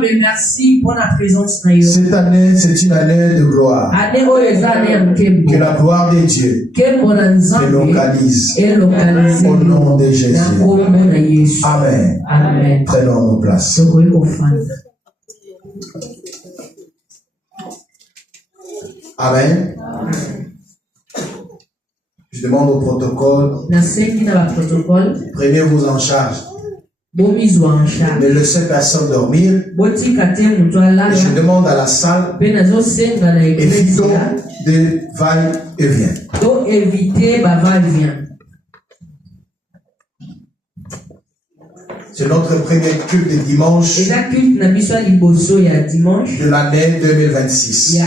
merci pour la présence. Cette année, c'est une année de gloire. Que la gloire de Dieu se localise au nom de Jésus. Amen. Amen. Prenons nos places. Amen. Je demande au protocole, prenez-vous en charge. Ne laissez personne dormir. Et je demande à la salle, évitons de va-et-vient. C'est notre premier culte de dimanche de l'année 2026.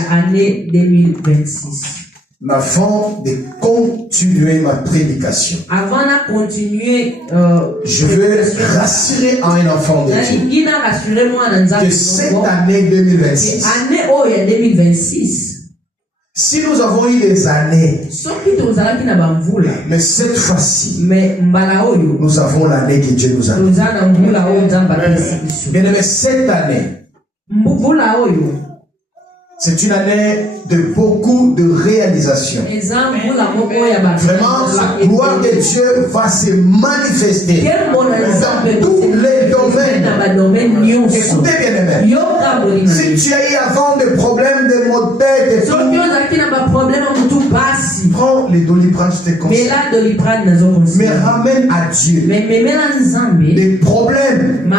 Nous avons de continuer ma prédication. Avant de continuer, je veux rassurer à un enfant de Dieu que cette année 2026, si nous avons eu des années, mais cette fois-ci, nous avons l'année que Dieu nous a donnée. Bien aimé, cette année, c'est une année de beaucoup de réalisations. Vraiment, la gloire de Dieu va se manifester dans tous les domaines. Écoutez bien aimé, si tu as eu avant des problèmes de maux de tête, prends les Doliprane, je te conseille. Mais ramène à Dieu des problèmes de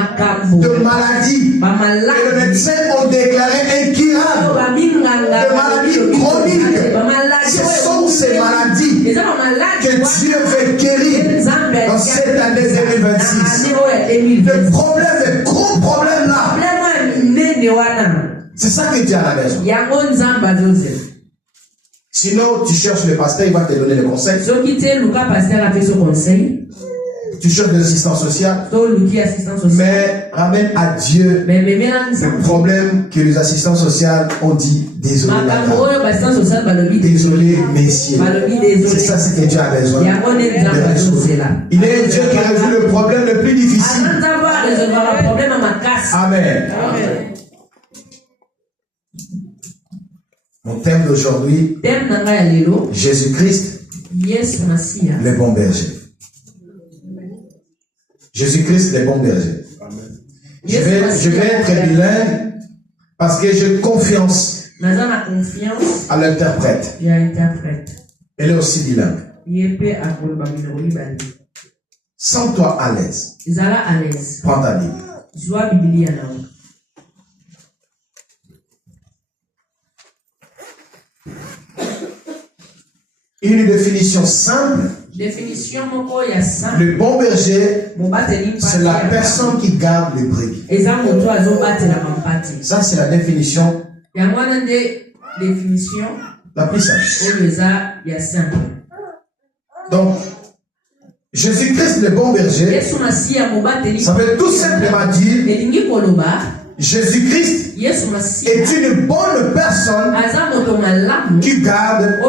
maladies que les médecins ont déclaré incurables. De maladies chroniques. Ce sont ces maladies que Dieu veut guérir dans cette année 2026. Le problème, le gros problème là, c'est ça que Dieu a à la maison. Sinon, tu cherches le pasteur, il va te donner le conseil. Tu cherches de l'assistance sociale, mais ramène à Dieu le problème que les assistants sociaux ont dit désolé madame, désolé messieurs. C'est ça ce que Dieu a besoin de résoudre. Il est un Dieu qui résout le problème le plus difficile. Amen. Mon thème d'aujourd'hui, Jésus-Christ, le bon berger. Jésus-Christ, le bon berger. Je vais être bilingue parce que j'ai confiance à l'interprète. Elle est aussi bilingue. Sens-toi à l'aise. Prends ta Bible. Une définition simple. Le bon berger, c'est la personne qui garde les brebis. Ça, c'est la définition la plus simple. Donc, Jésus-Christ, le bon berger, ça veut tout simplement dire Jésus-Christ est une bonne personne qui garde,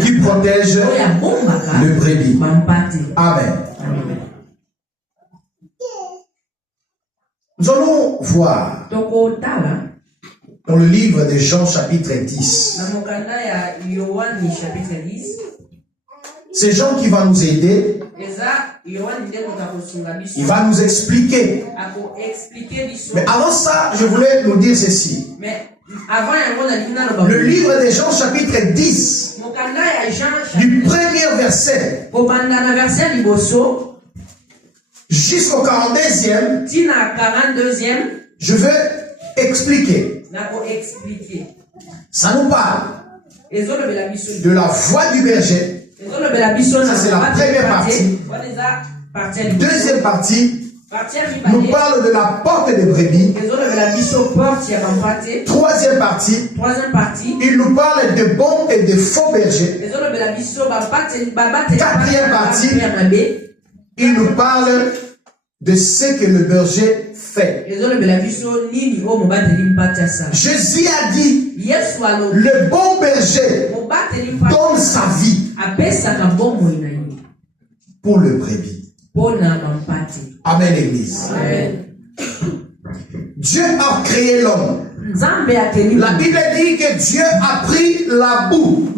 qui protège le brebis. Amen. Nous allons voir dans le livre de Jean chapitre 10. C'est Jean qui va nous aider. Il va nous expliquer. Mais avant ça, je voulais nous dire ceci. Le livre de Jean chapitre 10, du premier verset jusqu'au 42e, je vais expliquer. Ça nous parle de la voix du berger. Ça, c'est la première partie. Deuxième partie nous parle de la porte des brebis. Troisième partie, il nous parle de bons et de faux bergers. Quatrième partie, il nous parle de ce que le berger fait. Jésus a dit, le bon berger donne sa vie pour le brebis. Amen, Église. Amen. Dieu a créé l'homme. La Bible dit que Dieu a pris la boue.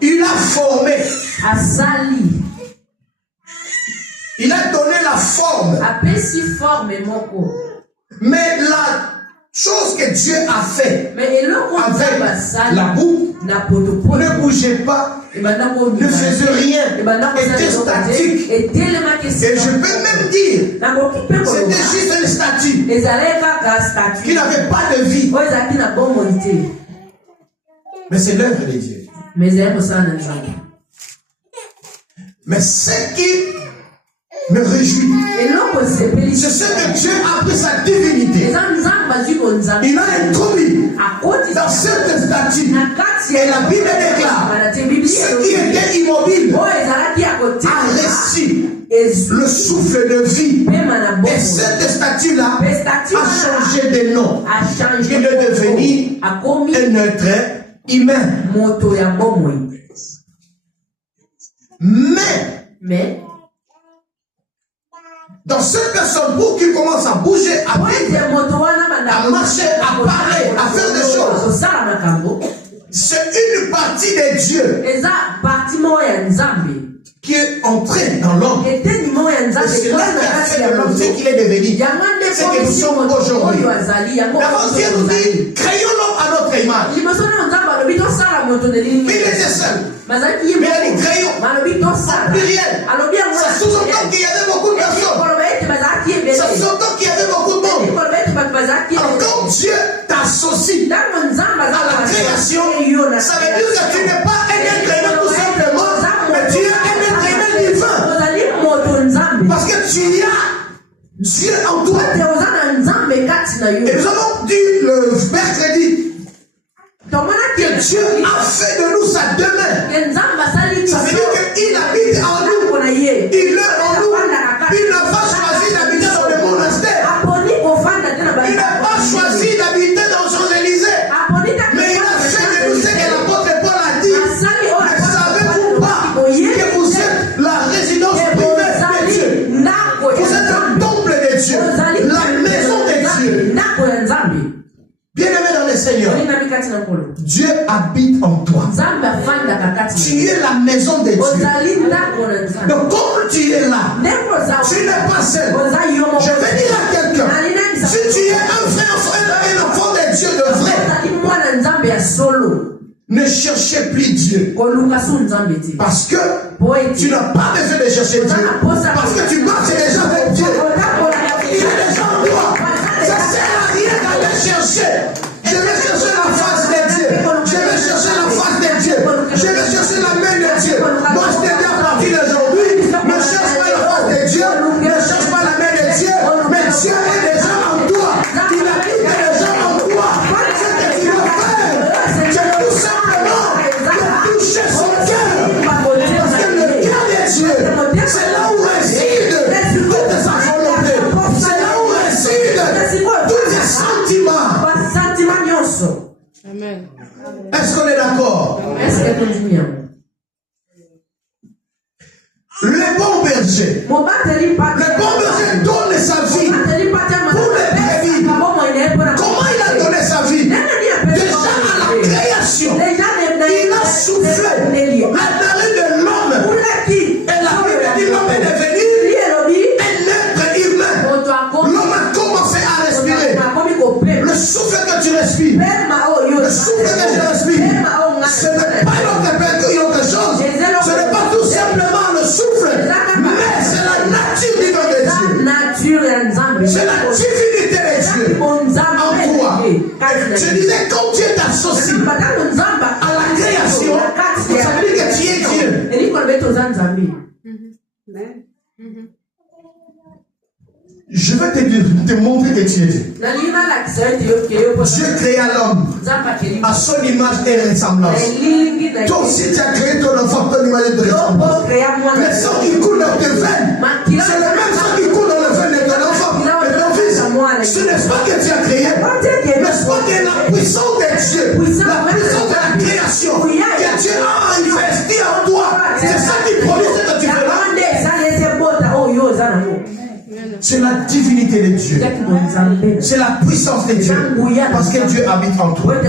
Il a formé. Il a donné la forme. Mais la chose que Dieu a fait avec la boue ne bougeait pas, ne faisait rien, était statique. Et je peux même dire, c'était juste une statue qui n'avait pas de vie. Mais c'est l'œuvre de Dieu. Mais ce qui me réjouit, c'est ce que Dieu a pris sa divinité. Il a introduit dans cette statue. Et la Bible déclare, ce qui était immobile a reçu le souffle de vie. Et cette statue-là a changé de nom. Il est devenu un être humain. Mais dans cette personne, pour qu'il commence à bouger, à vivre, à marcher, à parler, à faire des choses, c'est une partie de Dieu qui est entrée dans l'homme. Et c'est là qu'il a fait de l'homme ce qu'il est devenu. C'est que nous sommes aujourd'hui. D'abord, Dieu nous dit, créons l'homme à notre image. Mais il était seul. Mais il a dit créons. En pluriel. Ça sous-entend qu'il y avait beaucoup de personnes. Ça sous-entend qu'il y avait beaucoup de monde. Alors quand Dieu t'associe à la création, ça veut dire que tu n'es pas un être humain tout simplement, mais tu es un être humain divin. Parce que tu as Dieu en toi. Et nous avons dit le mercredi que Dieu a fait de nous sa demeure. Ça veut dire qu'il habite en nous. Il est en nous. Il n'a pas choisi d'habiter dans le monastère. Il n'a pas choisi d'habiter dans Champs-Élysées. Mais il a fait de nous ce que l'apôtre Paul a dit. Ne savez-vous pas que vous êtes la résidence privée de Dieu? Vous êtes un temple de Dieu, la maison de Dieu. Bien-aimé dans le Seigneur, Dieu habite en toi. Tu es la maison de Dieu. Donc comme tu es là, tu n'es pas seul. Je vais dire à quelqu'un, si tu es un frère, un enfant de Dieu de vrai, ne cherchez plus Dieu. Parce que tu n'as pas besoin de chercher Dieu. Parce que tu marches déjà avec Dieu. Il est déjà en toi. Ça ne sert à rien d'aller chercher. Je vais chercher la face de Dieu. Je vais chercher la face de Dieu. Je vais chercher la main de Dieu. Moi, je t'ai dit à partir d'aujourd'hui, ne cherche pas la face de Dieu. Ne cherche pas la main de Dieu. Mais Dieu est déjà en toi. Il habite déjà en toi. Ce que tu dois faire, c'est tout simplement de toucher son cœur. Parce que le cœur de Dieu, c'est là où réside toute sa volonté. C'est là où réside tous ses sentiments. Amen. Est-ce qu'on est d'accord? Le bon berger donne sa vie pour les brebis. Comment il a donné sa vie? Déjà à la création, il a soufflé la narine de l'homme. Et la Bible dit l'homme est devenu un être humain. L'homme a commencé à respirer. Le souffle que tu respires, le souffle que je respire, ce n'est pas autre chose. Ce n'est pas tout simplement le souffle, mais c'est la nature divine de Dieu. C'est la divinité de Dieu en toi. Je disais, quand Dieu t'associe à la création, ça veut dire que tu es Dieu. Je vais te montrer que tu es Dieu. Dieu créa l'homme à son image et ressemblance. Toi aussi tu as créé ton enfant à ton image et ressemblance. Le sang qui coule dans tes veines, c'est le même sang qui coule dans le veine de ton enfant et ton fils. Ce n'est pas que tu as créé, n'est-ce pas que la puissance de Dieu, la puissance de la création que Dieu a investi en toi, c'est ça qui produit ce que tu fais là. divinité de Dieu. C'est la puissance de Dieu. Parce que Dieu habite en toi. Ça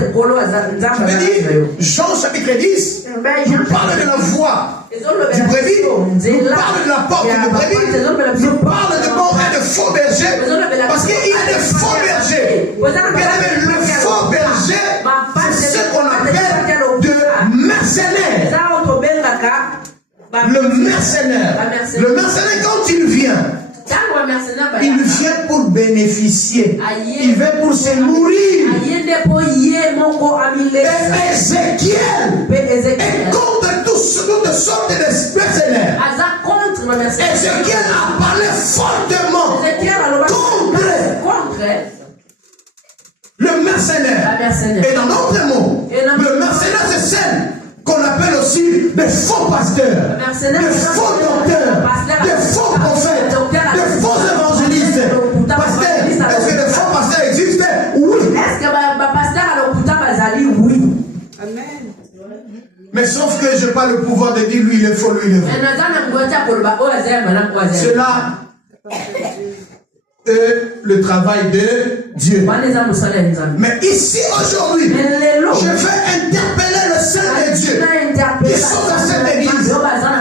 veut dire, Jean chapitre 10, nous parle de la voix du brebis, nous parle de la porte du brebis, nous parle de bon et de faux berger. Parce qu'il y a des faux bergers. Le faux berger, c'est ce qu'on appelle de mercenaires. Le mercenaire, quand il vient pour bénéficier. Il vient pour se nourrir. Et Ézéchiel est contre toutes sortes de mercenaires. Ézéchiel a parlé fortement contre le mercenaire. Et dans d'autres mots, le mercenaire, c'est celle qu'on appelle aussi des faux pasteurs, des faux docteurs, des faux prophètes, des faux évangélistes. Pasteur, est-ce que des faux pasteurs existent? Oui. Est-ce que oui? Amen. Mais sauf que je n'ai pas le pouvoir de dire lui il est faux, lui il est vrai. Cela le travail de Dieu. Mais ici aujourd'hui, je vais interpeller le Saint de Dieu qui sont dans cette église.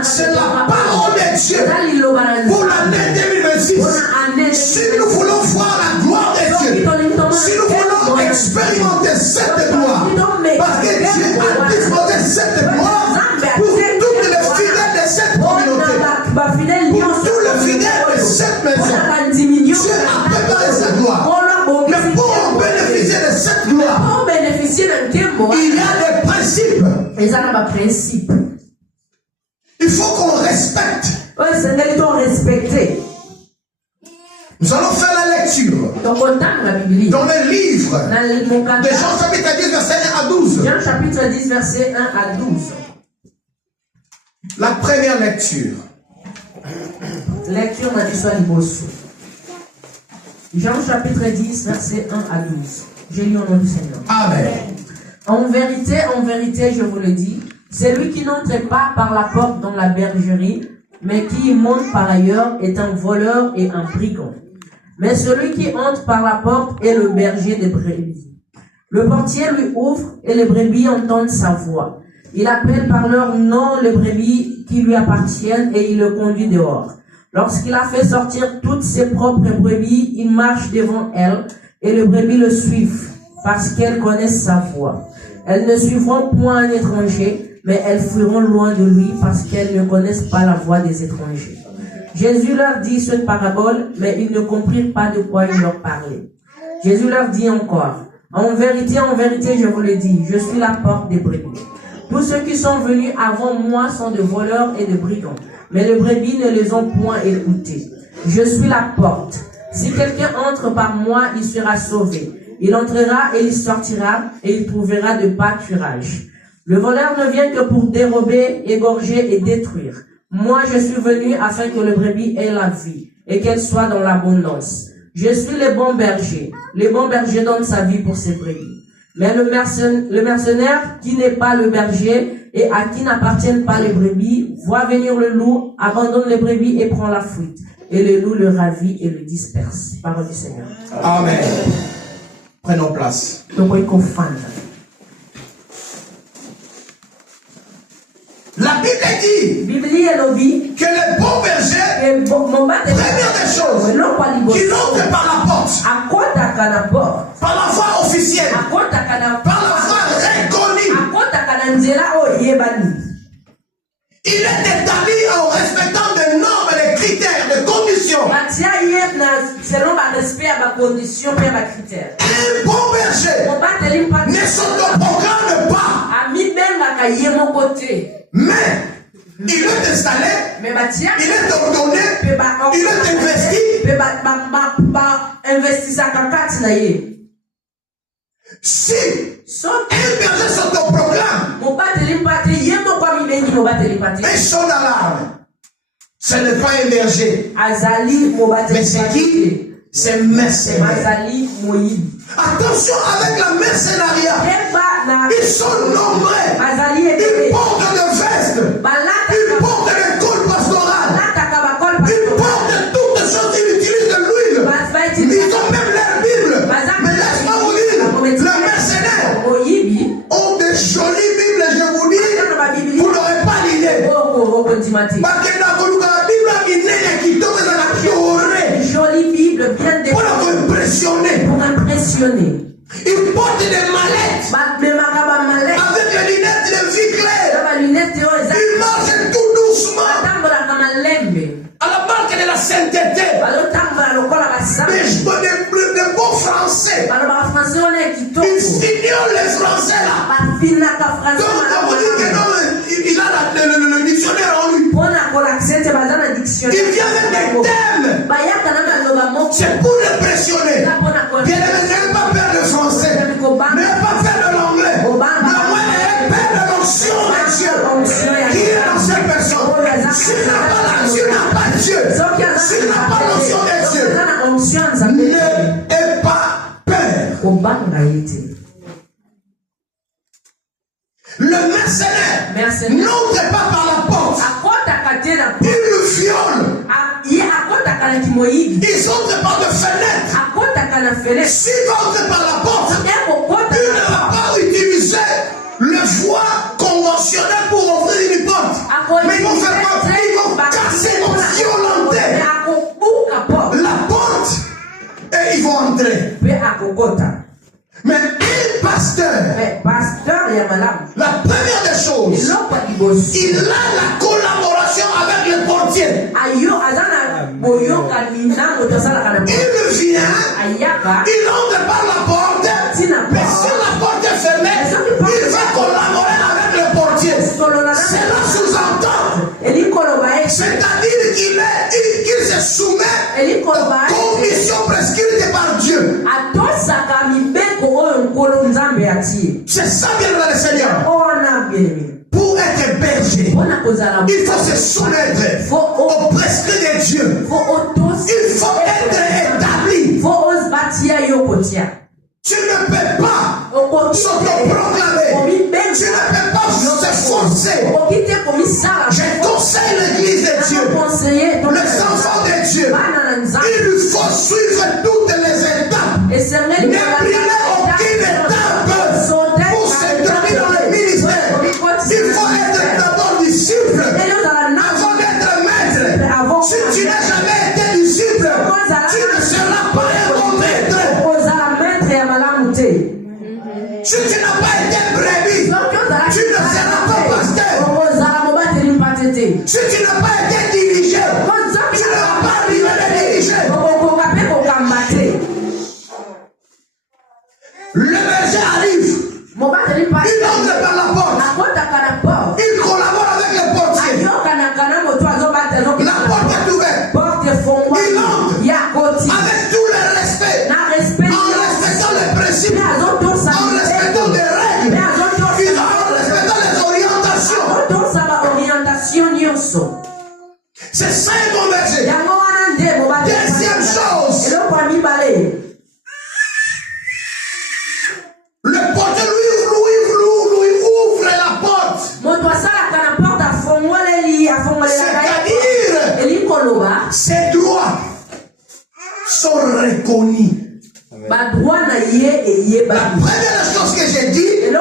C'est la parole de Dieu pour l'année 2026. Si nous voulons voir la gloire de Dieu, si nous voulons expérimenter cette gloire, parce que Dieu a disposé cette gloire pour toutes les fidèles de cette communauté, pour tous les fidèles de cette maison. Dieu a préparé cette gloire. Mais pour bénéficier de cette gloire, il y a des principes. Il faut qu'on respecte. Nous allons faire la lecture dans le livre de Jean chapitre 10 verset 1 à 12. Jean chapitre 10 verset 1 à 12. La première lecture. Lecture dans l'histoire du Bossou. Jean chapitre 10 verset 1 à 12. Je lis au nom du Seigneur. Amen. En vérité, je vous le dis, celui qui n'entre pas par la porte dans la bergerie, mais qui y monte par ailleurs, est un voleur et un brigand. Mais celui qui entre par la porte est le berger des brebis. Le portier lui ouvre et les brebis entendent sa voix. Il appelle par leur nom les brebis qui lui appartiennent et il le conduit dehors. Lorsqu'il a fait sortir toutes ses propres brebis, il marche devant elles et les brebis le suivent parce qu'elles connaissent sa voix. Elles ne suivront point un étranger, mais elles fuiront loin de lui parce qu'elles ne connaissent pas la voix des étrangers. Jésus leur dit cette parabole, mais ils ne comprirent pas de quoi il leur parlait. Jésus leur dit encore, en vérité, je vous le dis, je suis la porte des brebis. Tous ceux qui sont venus avant moi sont de voleurs et de brigands, mais les brebis ne les ont point écoutés. Je suis la porte. Si quelqu'un entre par moi, il sera sauvé. Il entrera et il sortira et il trouvera de pâturage. Le voleur ne vient que pour dérober, égorger et détruire. Moi, je suis venu afin que le brebis ait la vie et qu'elle soit dans l'abondance. Je suis le bon berger. Le bon berger donne sa vie pour ses brebis. Mais le mercenaire qui n'est pas le berger et à qui n'appartiennent pas les brebis, voit venir le loup, abandonne les brebis et prend la fuite. Et le loup le ravit et le disperse. Parole du Seigneur. Amen. Prenons place. La Bible dit que les bons bergers, première des choses, qui n'entrent par la porte, par la voie officielle, par la voie reconnue. Il est établi en respectant des normes et des critères, des conditions. Un bon berger ne s'autoproclame pas. Mais il est installé, il est ordonné, il est investi. Si un berger s'autoproclame, un son d'alarme, ce n'est pas un berger, mais c'est qui? C'est mercenaire. Attention avec la mercenariat. Ils sont nombreux. Ils portent des vestes. Ils portent des cols pastorales. Ils portent toutes les choses. Ils utilisent de l'huile. visible, bien défini. Pour impressionner. Il porte des mallettes. Avec les lunettes de vie claire. Il marche tout doucement. À la marque de la sainteté. De bons français. Ils ignorent les français là. Donc on vous dit que non, il a le dictionnaire en lui. Il vient avec des thèmes. C'est pour l'impressionner. Bien aimé, n'ayez pas peur de français. N'ayez pas peur de l'anglais. Mais au moins n'ayez peur de l'onction de Dieu. Qui est dans cette personne? S'il n'a pas Dieu, s'il n'a pas l'onction de Dieu, n'ayez pas peur. Le mercenaire n'entre pas par la porte. Il le viole. Ils entrent par de fenêtres. S'ils entrent par la porte, il ne va pas utiliser le voie conventionnel pour ouvrir une porte. Mais ils vont faire quoi? Ils vont casser, ils vont violenter la porte et ils vont entrer. Mais un pasteur, la première des choses, il a la collaboration avec le portier. Il vient, il entre par la porte, mais si la porte est fermée, il va collaborer avec le portier. Cela sous-entend, c'est-à-dire qu'il se soumet aux conditions prescrites par Dieu. C'est ça, bien dans le Seigneur. Pour être berger, il faut se soumettre au prescrit de Dieu. Il faut être établi. Tu ne peux pas s'auto-proclamer. Tu ne peux pas se forcer. Je conseille l'église de Dieu, les enfants de Dieu. Il faut suivre toutes les étapes. Ne brûler aucune étape pour se donner dans le ministère. Il faut être d'abord disciple avant d'être maître. Si tu n'as jamais été disciple, tu ne seras pas un bon maître. Si tu n'as pas été brebis, tu ne seras pas pasteur. Si tu n'as pas été dirigé, tu ne vas pas arriver à diriger. Le berger arrive. Il entre par la porte. Il collabore avec le portier. La porte est ouverte. Il entre avec tout le respect. En respectant les principes. En respectant les règles. En respectant les orientations. C'est ça un bon berger. Deuxième chose. Le portier lui ouvre la porte. C'est-à-dire, ses droits sont reconnus. La première chose que j'ai dit, le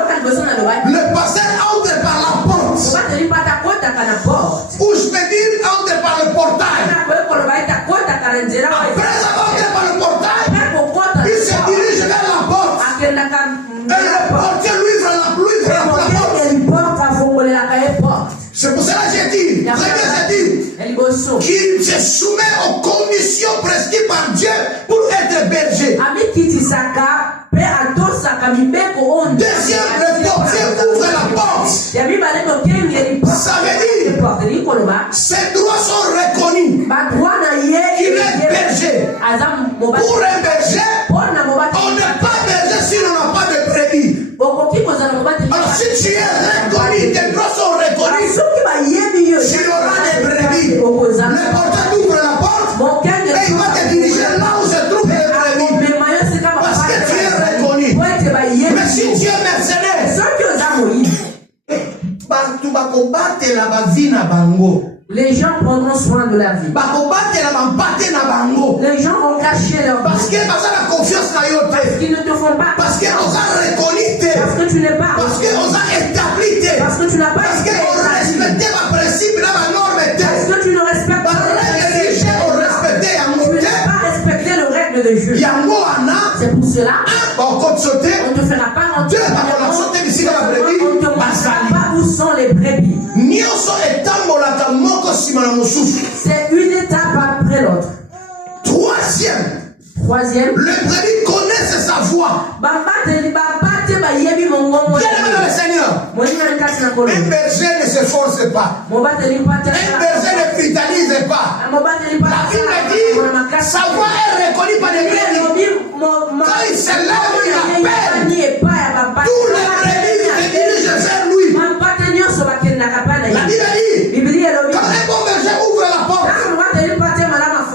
pasteur entre par la porte. Ou je peux dire entre par le portail. Après avoir entré par le portail, il se dirige vers la porte. Et le portier lui ouvre la porte. C'est pour cela que j'ai dit, qu'il se soumet aux conditions prescrites par Dieu pour être berger. Deuxième, le portier ouvre la porte. Ça veut dire, ses droits sont reconnus. Il est berger. Pour un berger, on n'est pas berger si on n'a pas de brebis. Alors si tu es reconnu, tes droits sont reconnus, tu auras des brebis. Le porteur ouvre la porte et il va te diriger là où se trouvent les brebis. Parce que tu es reconnu. Mais si tu es mercenaire, tu vas combattre la vie na bango. Les gens prendront soin de la vie. Les gens vont cacher leur vie. Parce qu'ils ne te font pas. Parce qu'on a reconnu. Parce que tu n'es pas. Parce qu'on a établi. Parce que tu n'as pas. Parce qu'on respecte ma principe, ma norme. Parce que tu ne respectes pas. Tu n'as pas respecté tu n'as pas respecté le règles de jeu. C'est pour cela on ne te fera pas rentrer. On ne te montrera pas où sont les brebis. C'est une étape après l'autre. Troisième, le brebis connaît sa voix. Bien-aimé dans le Seigneur, un berger ne s'efforce pas. Un berger ne brutalise pas. La Bible dit sa voix est reconnue par les brebis. Quand il se lève, il appelle. Tous les brebis se dirigent vers lui. La Bible dit quand un bon berger ouvre la porte,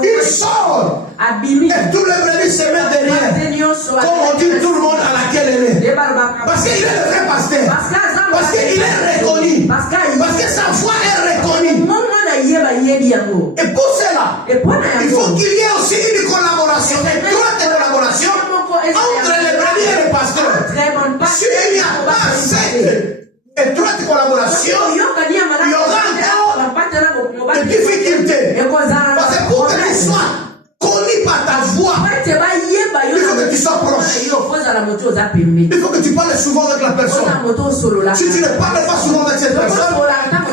il sort. Et tous les brebis se mettent derrière. Comme on dit tout le monde à laquelle elle est. Parce qu'il est le vrai pasteur. Parce qu'il est reconnu. Parce que sa voix est reconnue. Et pour cela, il faut qu'il y ait aussi une collaboration, une étroite collaboration entre les brebis et le pasteur. S'il n'y a pas cette étroite collaboration, il y aura encore des difficultés. Parce que pour que tu sois connu par ta voix, il faut que tu sois proche. Il faut que tu parles souvent avec la personne. Si tu ne parles pas souvent avec cette personne,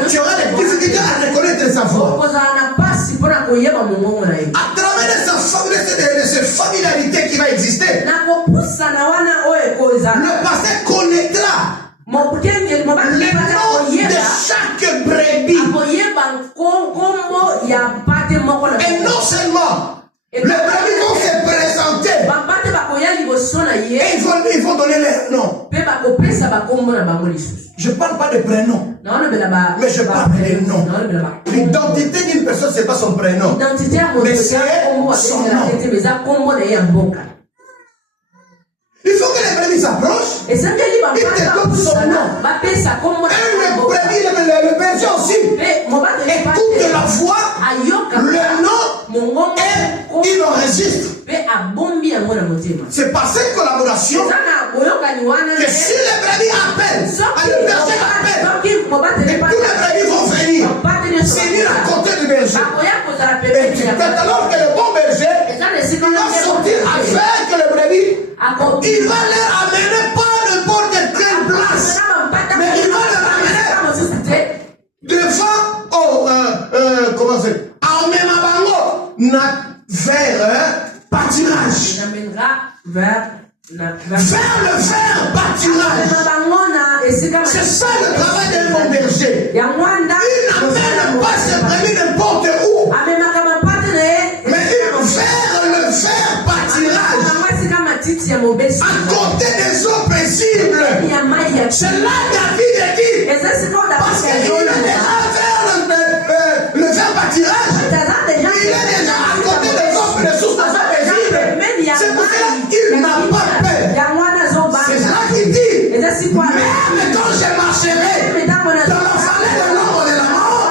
tu auras des difficultés à reconnaître sa voix. À travers cette familiarité qui va exister, le pasteur connaîtra le nom de chaque brebis. Et non seulement les brebis vont se présenter, et ils vont donner leur nom. Je ne parle pas de prénom, mais je parle de nom. L'identité d'une personne, ce n'est pas son prénom, mais c'est son nom. Il faut que les brebis s'approchent. Il te donne son nom. Et le berger aussi écoute la voix, le nom, et il enregistre. C'est par cette collaboration que si les brebis appellent, le berger appelle, et tous les brebis vont venir s'unir à côté du berger. Et c'est alors que le bon berger va sortir avec le brebis. Il va les amener pas n'importe quelle place, mais il va les amener devant comment c'est, vers pâturage. Vers le vert pâturage. C'est ça le travail d'un bon berger. Il n'amène pas ses brebis n'importe où, mais il vers le vert pâturage. À côté des eaux paisibles. C'est là David dit. Parce qu'il est déjà vers le vert pâturage. Il est déjà à côté des eaux paisibles. C'est pour cela qu'il n'a pas peur. C'est ça qu'il dit. Même quand je marcherai dans la vallée de l'ombre de la mort,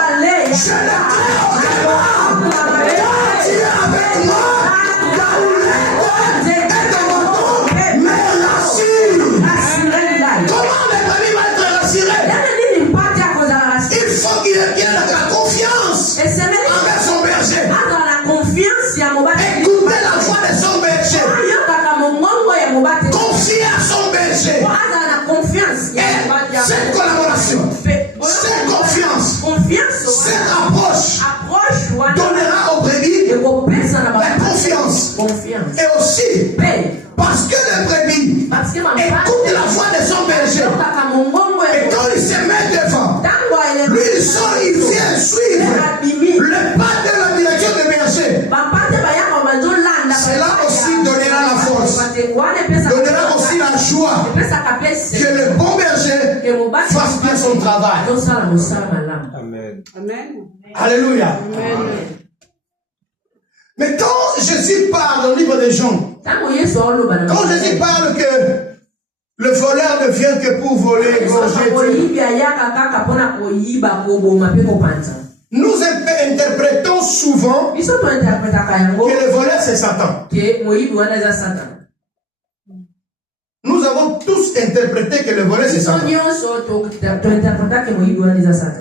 je ne crains aucun mal. Toi, tu es avec moi. Comment les brebis vont être rassurés? Il faut qu'il ait bien la confiance envers son berger. Écoutez la voix de son berger. Confier à son berger. Et cette collaboration, cette confiance, cette approche donnera aux brebis la confiance. Et aussi, parce que le brebis écoute la voix de son berger. Et quand il se met devant, lui il sort, il vient suivre le pas de la direction du berger. Cela aussi donnera la force, donnera aussi la joie que le bon berger fasse bien son travail. Amen. Amen. Alléluia. Amen. Mais quand Jésus parle dans le livre de Jean, quand Jésus parle que le voleur ne vient que pour voler, égorger, nous interprétons souvent que le voleur c'est Satan. Nous avons tous interprété que le voleur c'est Satan.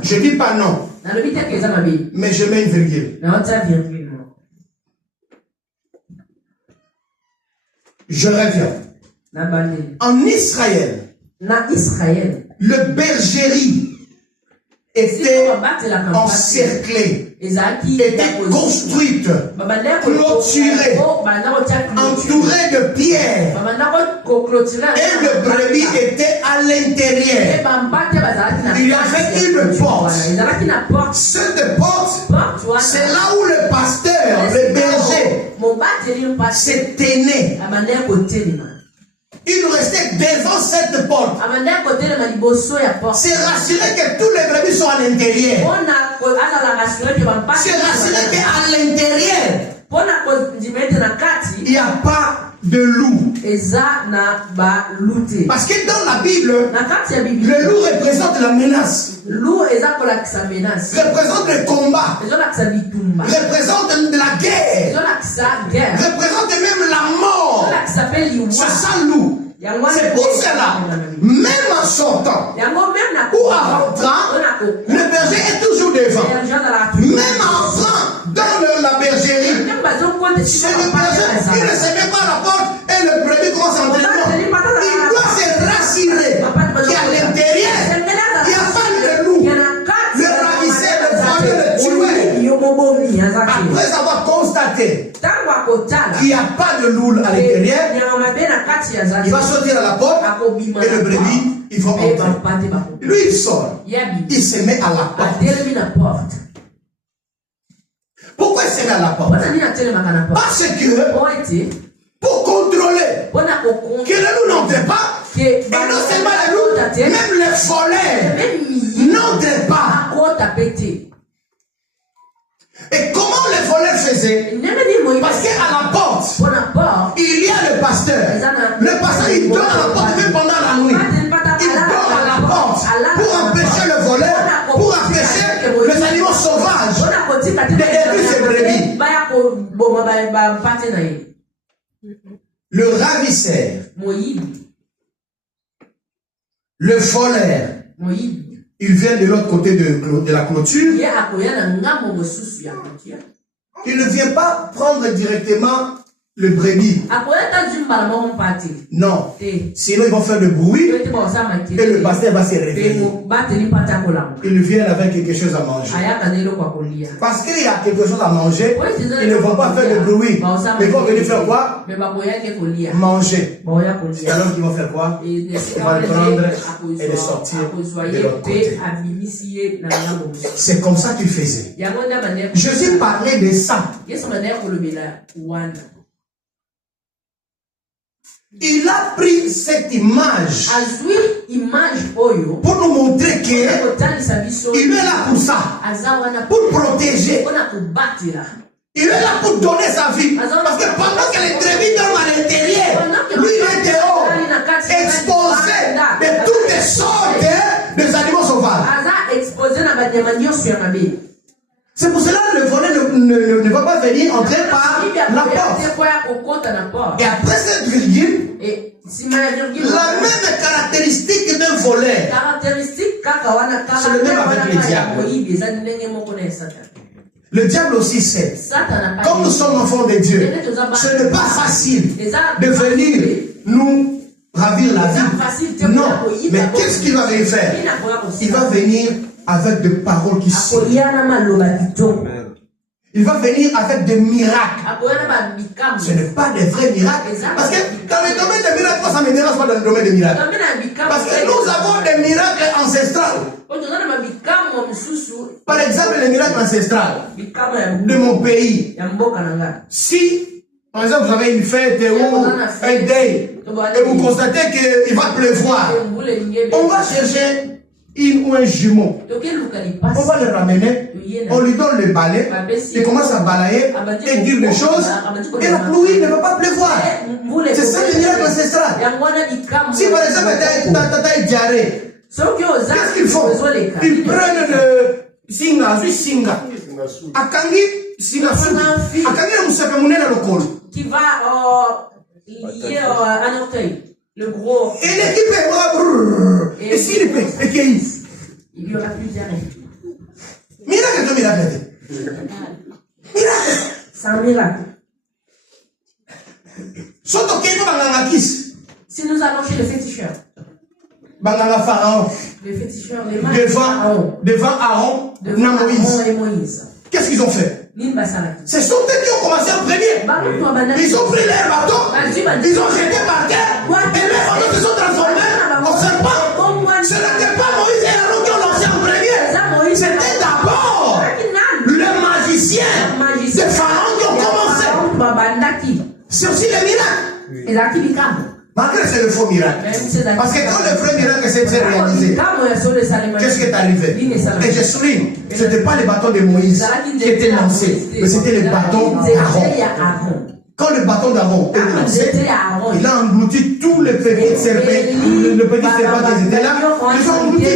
Je ne dis pas non, mais je mets une virgule. Je reviens. En Israël, le bergerie était encerclée, était construite, clôturée, entourée de pierres. Et le brebis était à l'intérieur. Il y avait une porte. Cette porte, c'est là où le pasteur, le berger, se tenait. Il restait devant cette porte. C'est rassuré que tous les brebis sont à l'intérieur. C'est rassuré qu'à l'intérieur, il n'y a pas de loup. Parce que dans la Bible, le loup représente la menace. Représente le combat. Représente de la guerre. Représente même la mort. C'est ça le loup. C'est pour cela, même en sortant ou en rentrant, le berger est toujours devant. Même en entrant dans la bergerie, c'est le berger qui ne se met pas à la porte et le brebis commence à entrer. Non, il doit se rassurer qu'à l'intérieur, il n'y a pas de loup. Le ravisseur, le voyeur, le tueur. Après avoir constaté qu'il n'y a pas de loup à l'intérieur, il va sortir à la porte et le brebis, il va entrer. Lui, il sort. Il se met à la porte. Pourquoi il se met à la porte? Parce que pour contrôler que le loup n'entre pas, et non seulement le loup, même les voleurs n'entrent pas. Et comment les voleurs faisaient? Parce qu'à la porte, il y a le pasteur. Le pasteur, il donne à la porte même pendant la nuit. Il donne à la porte pour empêcher le voleur, pour empêcher les animaux sauvages de détruire ces brebis. Le ravisseur, le voleur, il vient de l'autre côté de la clôture. Il ne vient pas prendre directement le brebis. Non. Sinon, ils vont faire du bruit et le pasteur va se réveiller. Ils viennent avec quelque chose à manger. Parce qu'il y a quelque chose à manger, ils ne vont pas faire de bruit. Mais ils vont venir faire quoi? Manger. Et alors ils vont faire quoi? Ils vont le prendre et le sortir de l'autre côté. C'est comme ça qu'ils faisaient. Jésus parlait de ça. Il a pris cette image pour nous montrer qu'il est là pour ça, pour protéger. Il est là pour donner sa vie. Parce que pendant que les brebis dorment à l'intérieur, lui il est dehors, exposé de toutes les sortes des animaux sauvages. C'est pour cela que le voleur ne va pas venir entrer par la porte. Et après cette virgule, la même caractéristique d'un voleur, c'est le même avec le diable. Le diable aussi sait. Comme nous sommes enfants de Dieu, ce n'est pas facile de venir nous ravir la vie. Non, mais qu'est-ce qu'il va venir faire? Il va venir avec des paroles qui sont. Il va venir avec des miracles. Ce n'est pas des vrais miracles. Parce que dans le domaine des miracles, moi ça ne me dérange pas dans le domaine des miracles. Parce que nous avons des miracles ancestraux. Par exemple, les miracles ancestrales de mon pays. Si, par exemple, vous avez une fête ou un day, et vous constatez qu'il va pleuvoir, on va chercher une ou un jumeau. On va le ramener, on lui donne le balai, il commence à balayer et dire les choses, et la pluie ne va pas pleuvoir. C'est ça le miracle ancestral. Si par exemple t'as une diarrhée, qu'est-ce qu'ils font? Ils prennent le singa. Akangi singa. Akangi le moussaka mounena le col. Qui va lier un orteil. Le gros. Et l'équipe est et s'il peut, et qu'il il y aura plus d'arrêt. Miracle de miracle. Miracle. C'est un miracle. Si nous allons chez le féticheur, Pharaon, le féticheur, devant Aaron et Moïse, qu'est-ce qu'ils ont fait? Ce sont eux qui ont commencé en premier. Ils ont pris leur bateau, ils ont jeté par terre, et leurs bateaux se sont transformés en serpent. Ce n'était pas Moïse et Aaron qui ont lancé en premier. C'était d'abord le magicien de Pharaon qui ont commencé. C'est aussi les miracles. Malgré c'est le faux miracle. Parce que quand le vrai miracle s'est réalisé, qu'est-ce qui est arrivé? Et je souligne, ce n'était pas les bâtons de Moïse qui étaient lancés, mais c'était les bâtons d'Aaron. Quand le bâton d'Aaron est lancé, il a englouti tous les petits serpents, le petit serpent qui étaient là, ils ont englouti.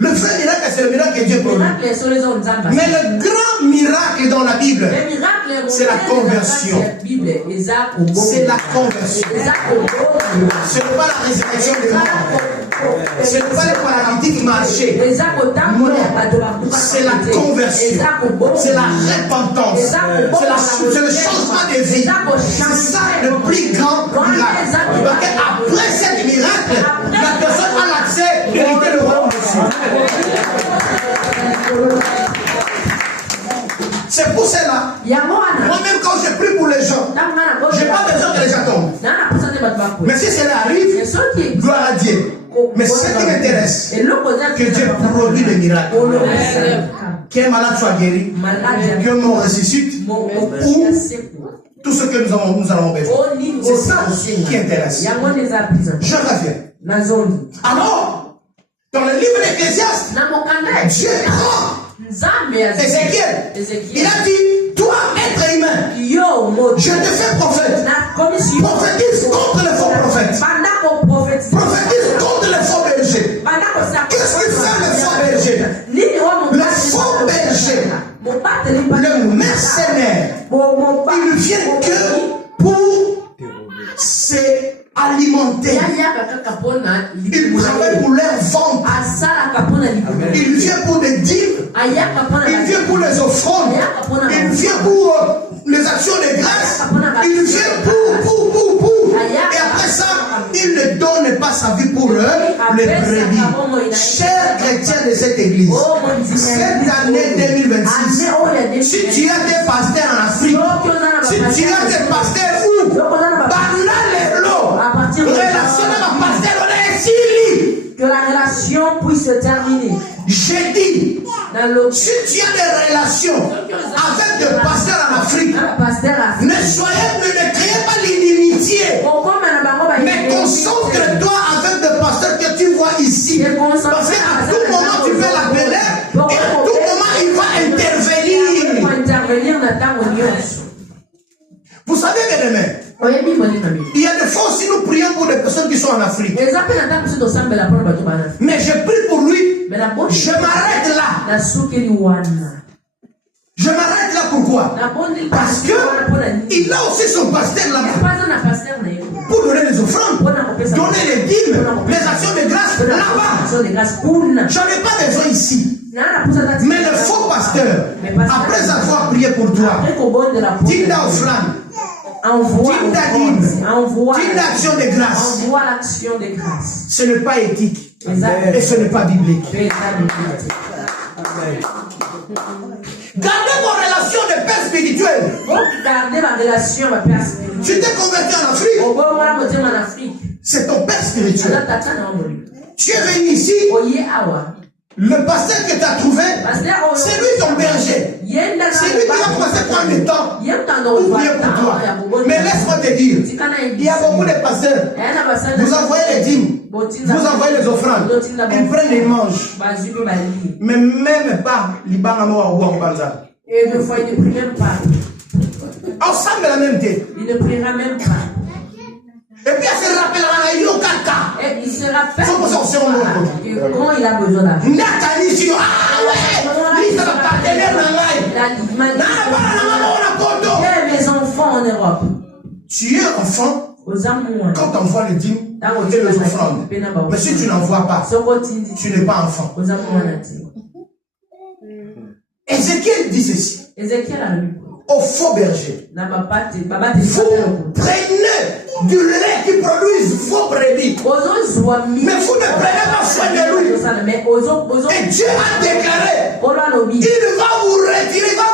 Le vrai miracle, c'est le miracle que Dieu promet. Mais le grand miracle dans la Bible, c'est la conversion. C'est la conversion. Ce n'est pas la résurrection des morts. Ce n'est pas le paralytique marché. Non. C'est la conversion. C'est la repentance. C'est le changement de vie. C'est ça le plus grand miracle. Parce qu'après ce miracle, la personne a l'accès de l'unité de royaume de Dieu. C'est pour cela, moi-même quand je prie pour les gens, je n'ai pas besoin que les gens tombent. Mais si cela arrive, gloire à Dieu. Mais ce qui m'intéresse, que Dieu produit des miracles. Qu'un malade soit guéri, qu'un mort ressuscite, ou tout ce que nous allons besoin. C'est ça qui intéresse. Je reviens. Alors, dans le livre d'Ecclésiaste, Dieu prend Ézéchiel. Il a dit, toi, être humain, je te fais prophète. Prophétise contre les faux prophètes. Prophétise contre les faux bergers. Qu'est-ce que fait le faux berger? Le faux berger, le mercenaire, il ne vient que pour s'alimenter. Il travaille pour leur vente. Il vient pour des dîmes. Il vient pour les offrandes. Il vient pour les actions de grâce. Il vient pour. Et après ça, il ne donne pas sa vie pour eux, les brebis. Chers chrétiens de cette église, cette année 2026, si tu as des pasteurs en Afrique, si tu as des pasteurs où, que la relation puisse se terminer. J'ai dit, si tu as des relations avec des pasteurs en Afrique, ne créez pas l'inimitié, mais concentre-toi avec des pasteurs que tu vois ici. Parce qu'à tout moment tu peux l'appeler et à tout moment il va intervenir. Vous savez les demain, il y a des fois aussi nous prions pour des personnes qui sont en Afrique. Mais je prie pour lui. Je m'arrête là. Je m'arrête là pourquoi? Parce que il a aussi son pasteur là-bas. Pour donner les offrandes, donner les dîmes, les actions de grâce là-bas. J'en ai pas besoin ici. Mais le faux pasteur, après avoir prié pour toi, Tinda offrande. Envoie l'action de grâce. Ce n'est pas éthique. Et ce n'est pas biblique. Gardez vos relations de père spirituel. Tu t'es converti en Afrique. C'est ton père spirituel. Tu es venu ici. Le pasteur que tu as trouvé, c'est lui ton berger. C'est lui qui a commencé à prendre le temps pour prier pour toi. Mais laisse-moi te dire, il y a beaucoup de pasteurs. Vous envoyez les dîmes, vous envoyez les offrandes. Ils prennent et mangent. Mais même pas l'Ibanamo ou Banza. Et deux fois, il ne prie même pas. Ensemble la même tête. Il ne priera même pas. Et puis elle se rappellera il se rappelle comment il a besoin d'argent. Mes enfants en Europe. Tu es enfant quand tu envoies les dîmes et les offrandes. Mais si tu n'envoies pas, tu n'es pas enfant. Ézéchiel dit ceci. aux faux bergers. Vous prenez du lait qui produit faux brebis. Mais vous ne prenez pas soin de lui. Et Dieu a déclaré, il va vous retirer, il va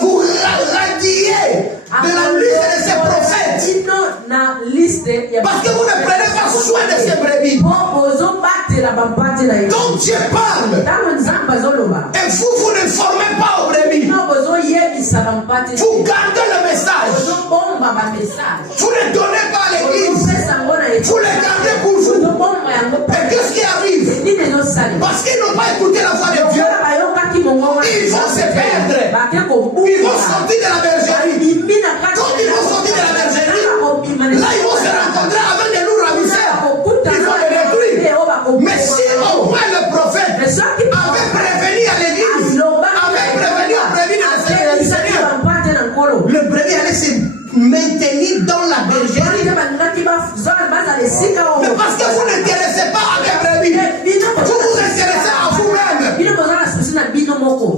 vous radier de la liste de ses prophètes. Parce que vous ne prenez pas soin de ces brebis. Donc Dieu parle. Et vous ne formez pas aux brebis. Vous gardez le message. Vous ne donnez pas à l'église. Vous les gardez pour vous. Et qu'est-ce qui arrive? Parce qu'ils n'ont pas écouté la voix de Dieu. Ils vont se perdre. Ils vont sortir de la bergerie. Quand ils vont sortir de la bergerie, là ils vont se rencontrer avec des loups ravisseurs. Ils vont les détruire. Mais si au moins le prophète avait prévenu à l'église, avait prévenu au brebis de la Seigneur, le brebis allait se maintenir dans la bergerie. Mais parce que vous n'intéressez pas à des brebis, vous vous intéressez à vous-même.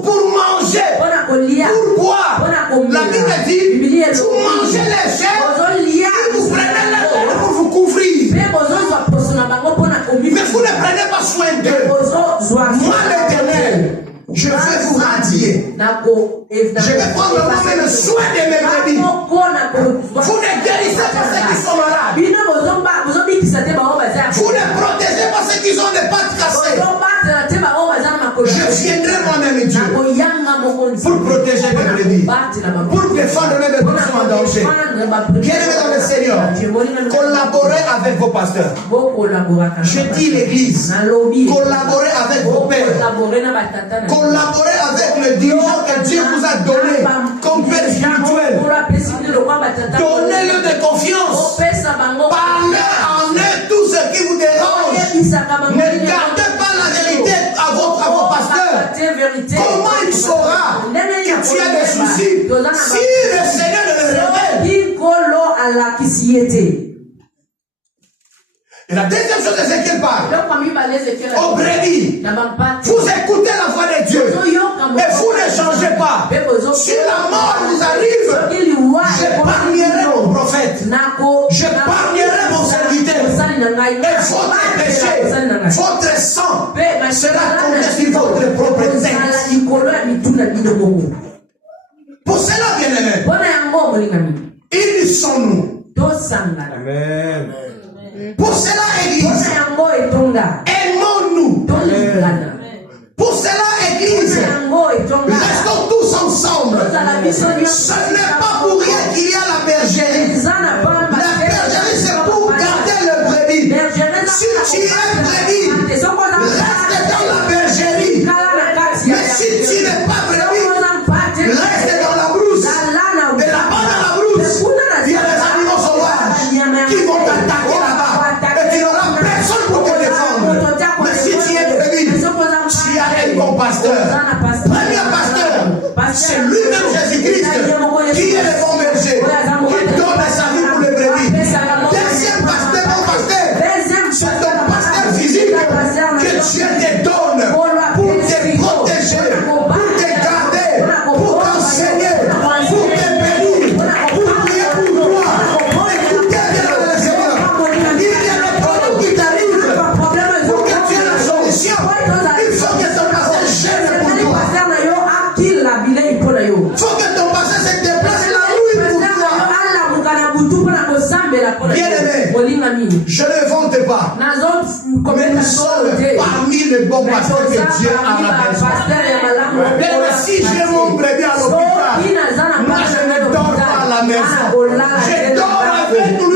Pour manger, pour boire. La Bible dit, vous mangez les chèvres, vous prenez les bêtes pour vous couvrir. Mais vous ne prenez pas soin d'eux. Moi l'Éternel, je vais vous radier. Je vais prendre le soin de mes brebis. Vous ne guérissez pas ceux qui sont malades. Vous ne protégez pas ceux qui ont des pattes cassées. Je viendrai moi-même, Dieu, pour protéger mes brebis, pour défendre mes brebis qui sont en danger. Bien-aimés dans le Seigneur, collaborez avec vos pasteurs. Je dis l'église, collaborez avec vos pères, collaborez avec le dirigeant que Dieu vous a donné comme père spirituel. Donnez-le de confiance. Parlez en eux tout ce qui vous dérange. Ne gardez pas la vérité à vos pasteurs. Comment il saura que tu as des soucis si le Seigneur ne le révèle? Et la deuxième chose, c'est qu'il parle au brebis. Vous écoutez la voix de Dieu et vous ne changez pas. Si la mort vous arrive, j'épargnerai mon prophète, j'épargnerai mon serviteur. Et votre péché, votre sang sera compté sur votre propre tête. Pour cela, bien-aimés, ils sont nous. Amen. Pour cela, Église, aimons-nous. Pour cela, Église, restons tous ensemble. Ce n'est pas pour rien qu'il y a la bergerie. La bergerie, c'est pour garder le brebis. Si tu es brebis, reste dans la bergerie. Mais si tu n'es pas brebis, reste dans la brousse. Et là-bas dans la brousse, il y a des animaux sauvages qui vont t'attaquer là-bas. Et tu n'auras personne pour te défendre. Mais si tu es brebis, tu as un bon pasteur. Premier pasteur, c'est lui-même Jésus-Christ qui est le bon berger, qui donne sa vie pour les brebis. Deuxième pasteur, bon pasteur, c'est ton pasteur physique que Dieu te donne pour te protéger, pour te garder, pour t'enseigner, pour te bénir, pour prier pour toi, et pour t'aider dans le Seigneur. Il y a le problème qui t'arrive, pour que tu aies la solution. Il faut que ton pasteur gêne pour toi. Il faut que ton pasteur se déplace là où il pour toi. Bien-aimé, je ne vante pas, mais nous sommes parmi les bons pasteurs que Dieu a besoin. Mais si j'ai mon brebis à l'hôpital, moi je ne dors pas à la maison. Je dors avec tout